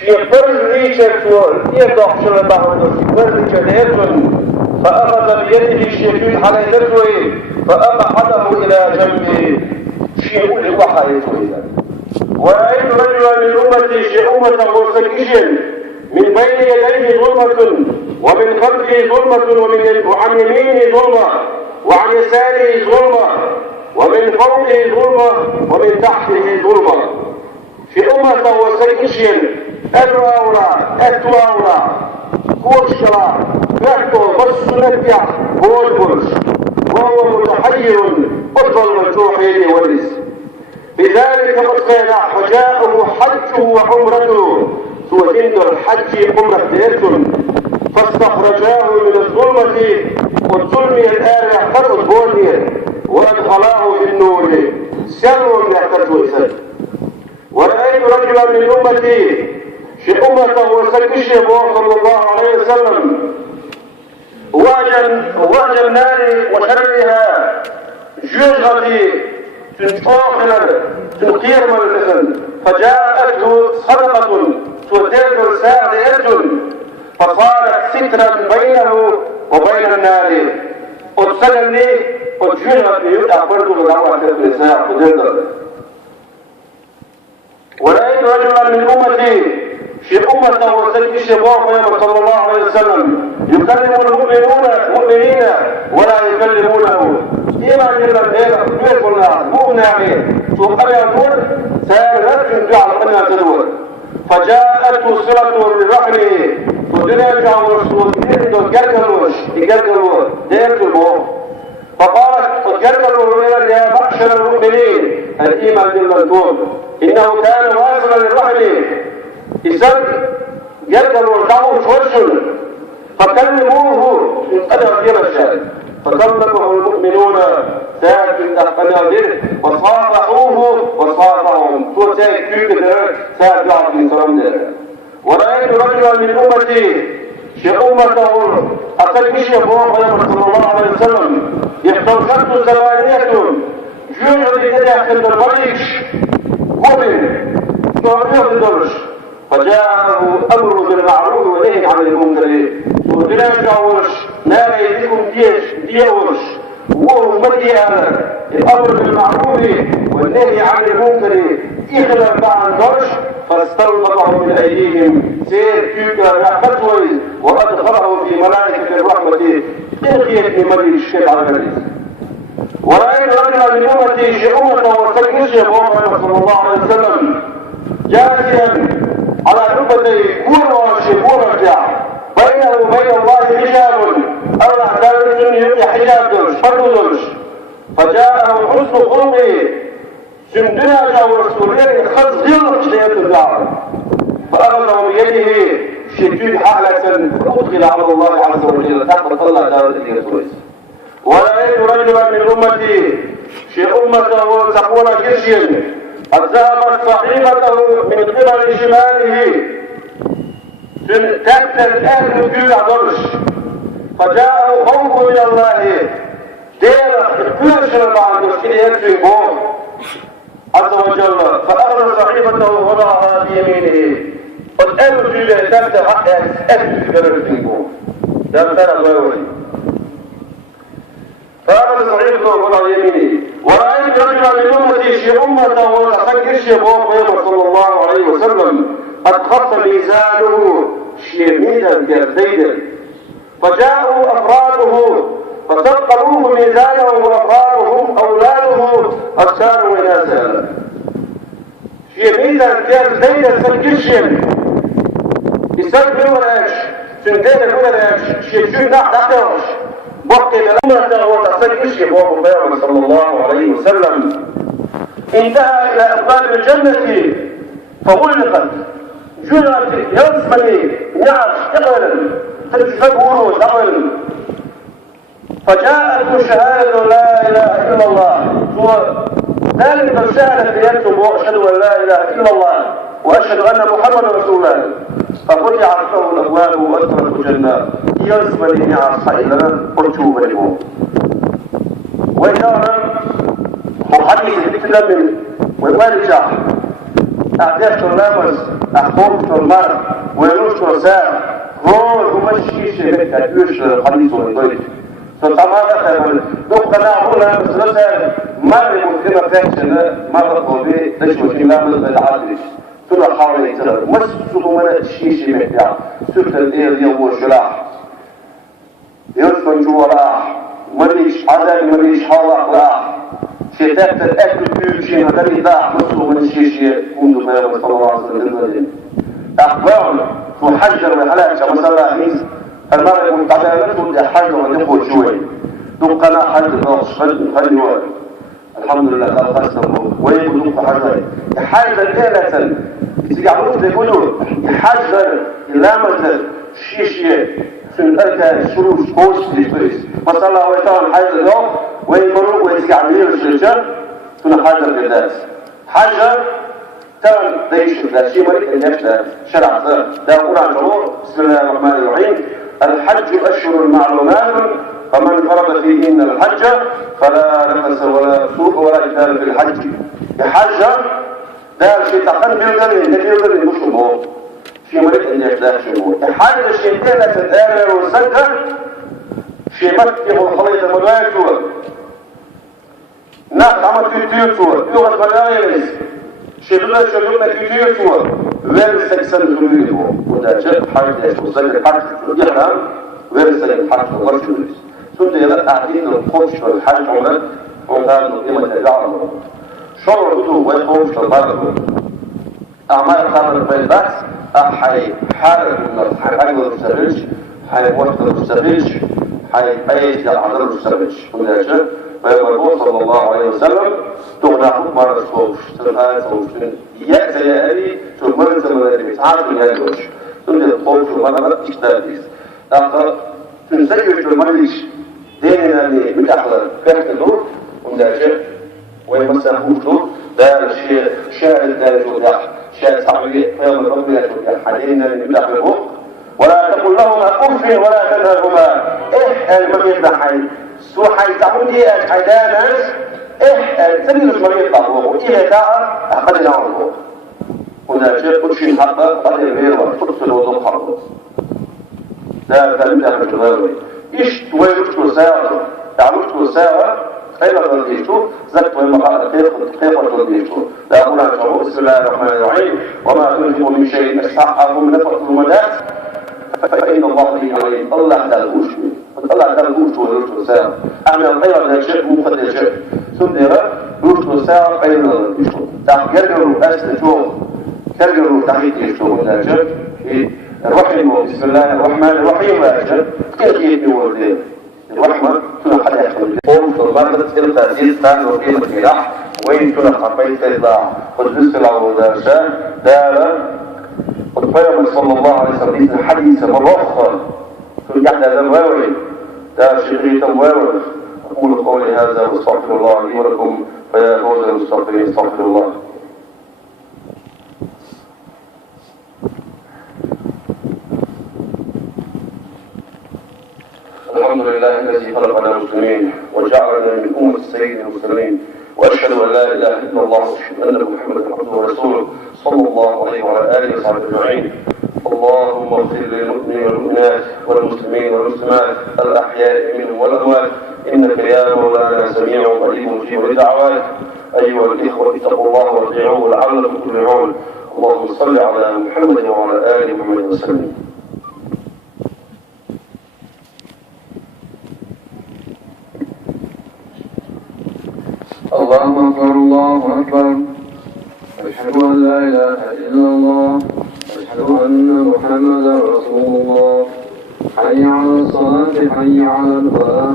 في بريشة يضع شرطه في بريشة فأخذ بيده الشيخ على كتفه فأبعده إلى جنبه شيء لوحيته. ورأيت رجلا من أمتي شؤمة مرتكشا من بين يديه ظلمة ومن خلفه ظلمة وعن يمينه ظلمة وعن يساره ظلمة ومن فوقه ظلمة ومن تحته ظلمة. في أمة مرتكشا أتواورا كوشرا نحكو بس نبيع بولبرش وهو متحير أفضل التوحيد والرزق. بذلك أتقنا فجاءه حجه وعمرته وعند الحج عمرة ديرتون فاستخرجاه من الظلمة والظلم الآن فرد بولي وأدخلاه في النور سلو يحتجه سلو. ورأيت رجلا من أمتي في أمته وسكشه صلى الله عليه وسلم واجه النار وشرها جوجتي تنطاخنا تنقير من الإثم فجاءته صدقة تودير ساعد أرجل فصارت سترا بينه وبين النار أرسلني وجوجتي أقبلت بدعوة النساء تدير. ورأيت رجلا من أمتي في أمة وسلم الشباب صلى الله عليه وسلم يكلم المؤمنين ولا يكلمونه إما جل الخير يقول الله مؤمن عليه وقال يقول سيرد على قناة تدور فجاءته صلة لرحمه ودنيا ورسول يقلقلوش دير البوم فقالت تقلقلوا يا معشر المؤمنين الإيمان بالمنتوب إنه كان واصلا للرحم إذن يقدروا الدعوة وشوشل فكلموه من قدر في رجال فكلمه المؤمنون ذات القنادر وصافحوه وصافحهم توتاك كيكدر ذات بعض من سلامدر. ورأيت رجلا من أمتي في أمته أقل مشي أبوه صلى الله عليه وسلم يختلفت زمانية جوع لداخل البريش ومن تعريه الدرش فجاءه أمر بالمعروف ونهي عن المنكر ودنا جاورش لا يديكم ديوش وهو مديانا الأمر بالمعروف والنهي عن المنكر إخلال عن درش فاستلقطه من أيديهم سير كيكا رحمته وأدخله في ملائكة الرحمة إلقيت بمدي الشيء على المريض. ورأيت رجلا من أمتي شؤمة وسكشه صلى الله عليه وسلم جالسا على ركبتي كورجع بينه وبين الله حجاب الله تعالى يلقي حجاب فرد فجاءه حسن خلقه سندنا جاء رسولين خلص غلط شيئا الدعوة فأخذه بيده شديد حالة فأدخل على الله عز وجل تحت الله تعالى رسوله. ورأيت رجلا من أمتي في أمته تقول جيش قد ذهبت صحيفته من قبل شماله تحت الأهل الجوع درش فجاءه خوف من الله دير كل شيء بعد مسكين في بوم عز وجل فأخذ صحيفته ووضعها بيمينه والأهل الجوع تحت أهل في بوم ده مثال غيري فأخذ صحيفته ووضعها بيمينه. ورأيت رجلا من أمتي في أمته وتفكرش صلى الله عليه وسلم قد خط ميزانه شيميدا كرديدا فجاءوا أفراده فتقلوه ميزانه وأفرادهم أولاده أكثر وناسا شيميدا كرديدا سنكشن يسبب ولاش سندين ولاش شيشون نحتاج وقت الأمة وتسكش صلى الله عليه وسلم انتهى إلى أبواب الجنة فغلقت جرت يصمني نعش تقلا تجفبه تقلا فجاءت شهادة لا إله إلا الله ذلك الشهادة يكتب وأشهد أن لا إله إلا الله وأشهد أن محمد رسول الله ففتحت له الأبواب وأدخلت الجنة يصمني نعش حيلا أرجوب لهم وإشارة محدث الإسلام والوالجة أعداد اللامس أخبرت المرء وينوش وسام هو مشي شيء تأكلش حديث ويضيف فطبعا هذا دوك نعملها مثلا مرة ممكنة تاكسنا مرة قوي ليش مش لامس بالعادش ترى حوالي ترى مش تقوم من الشيء مكتوب سلطة الإيريا وشلاح يدخل جوا راح مليش عدد مليش حالق راح شتات الأكل كل شيء هذا اللي ضاع نصه من الشيء منذ ما يوم صلى الله عليه وسلم أخبار محجر وحلاك مثلا حيث المرء يقول تعالى نفسه حاجة ونقول شوي دوك أنا حاجة ناقص خلي وقت الحمد لله قال قسم ويقول دوك حاجة كاملة يتجعلون يقولوا حاجة لا مثل شيء في الأركان الشروط بوست للفريس مثلا هو يتعلم حاجة اليوم ويقولوا ويتجعلون الشرجان تنا حاجة القداس حاجة ترى ليش لا شيء مريك اللي يفتح شرع ده قرآن شروط بسم الله الرحمن الرحيم الحج أشهر معلومات فمن فرض فيهن الحج فلا نفس ولا فسوق ولا جدال في الحج الحج ده شيء تقن بيقدر مش هو شيء مريك اللي يفتح شنو الحج الشيء ثالث الآمر والسجد شيء مكي والخليط المدائر ناس عمل كتير لغة مدائر شغلة كتير غير سكسن خليه وده جد حاجة يشوزل حاجة يحرم غير سكسن حاجة ورشوز سنة يلا قاعدين الخوش والحاج عمل وقال نقيمة الجعل شرع بدو ويقوش للبرد أعمال خامل بالبحث أحي حارب من الحاجة المستفيدش حي وقت المستفيدش حي أيش العذر المستفيدش وده جد ويقول صلى الله عليه وسلم تغنى حكمة رسوش تلقى سوشن يأتي يا أبي تغمرت من البيت عارف من هالوش تقول الخوف ومرض إشتاديس أخر تنسجل المريش ديننا اللي متأخر كانت الدور ومداجة ويمسا خوشتو ده الشيء شاهد ده الجودح شاهد صعبية فيوم الرب لا جودح حدينا اللي متأخر ولا تقول لهما أف ولا تنهرهما المريض ده حي سو حيتعودي الحيدانس تنس مريض طبوه إلى داعة أخذ نعمه وده شيء كل شيء حقا قد يغير وفرص الوضوء حقا ده كلمة الجنوبي إيش تويرتو ساعة تعملتو ساعة خير تنظيشتو زكت ومقال خير تنظيشتو لا أقول عن شعور بسم الله الرحمن الرحيم وما تنفقوا من شيء أشحقكم نفقة المدات فإن الله به عليم الله تعالوش الله تعالوش ويرتو ساعة أعمل الخير ذا شيء مخد شيء سندرة يرتو ساعة بين الجشو تحجروا أسلتو كرجروا تحيط يشتو ذا شيء الرحيم بسم الله الرحمن الرحيم واجب كيف يقول الرحمة كل حد يحصل قوم في المرض تصير تأثير ثاني وقيمة الإله وين كل حرفين تطلع قدس العو ذا دار قد صلى الله عليه وسلم الحديث مرة في جحد هذا الواوي دار شغية واوي أقول قولي هذا واستغفر الله لي ولكم فيا فوز المستغفرين استغفر الله. الحمد لله الذي خلقنا مسلمين وجعلنا من أمة السيد المسلمين وأشهد أن لا إله إلا الله وأشهد أن محمدا عبده ورسوله صلى الله عليه وعلى آله وصحبه أجمعين. اللهم اغفر للمؤمنين والمؤمنات والمسلمين والمسلمات الأحياء منهم والأموات إنك يا مولانا سميع قريب مجيب للدعوات. أيها الإخوة اتقوا الله واطيعوه لعلكم تفلحون. اللهم صل على محمد وعلى آل محمد وسلم. الله أكبر الله أكبر أشهد أن لا إله إلا الله أشهد أن محمدا رسول الله حي على الصلاة حي على الفلاح